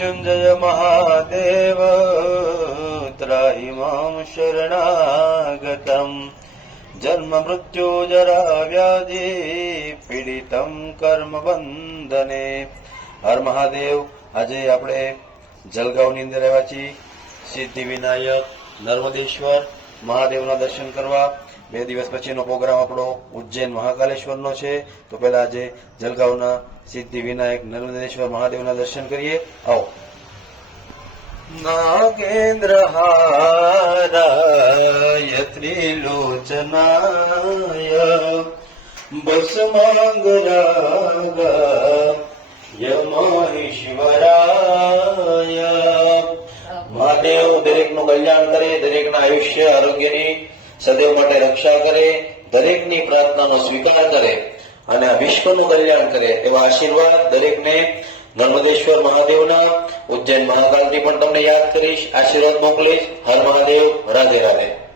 मृत्युंजय महादेव त्राहि मां शरणागतम् जन्म मृत्यु जरा व्याधि पीडितम कर्म बंधने। हर महादेव। આજે આપણે જલગાંવની અંદર આવ્યા છીએ સિદ્ધિ વિનાયક નર્મદેશ્વર મહાદેવના દર્શન કરવા। 2 દિવસ પછીનો પ્રોગ્રામ આપણો ઉજ્જૈન મહાકાલેશ્વરનો છે, તો પહેલા આજે જલગાંવના સિદ્ધિ વિનાયક નર્મદેશ્વર મહાદેવના દર્શન કરીએ। આવો। નાગેન્દ્ર હારાય ત્રિલોચનાય ભસ્માંગરાગાય મહેશ્વરાય। મહાદેવ દરેકનું કલ્યાણ કરે, દરેકના આયુષ્ય આરોગ્યની સદૈવ માટે રક્ષા કરે, દરેકની પ્રાર્થનાનો સ્વીકાર કરે અને આ વિશ્વનું કલ્યાણ કરે એવા આશીર્વાદ દરેકને નર્મદેશ્વર મહાદેવના। ઉજ્જૈન મહાકાલથી પણ તમને યાદ કરીશ, આશીર્વાદ મોકલીશ। હર મહાદેવ, રાધે રાધે।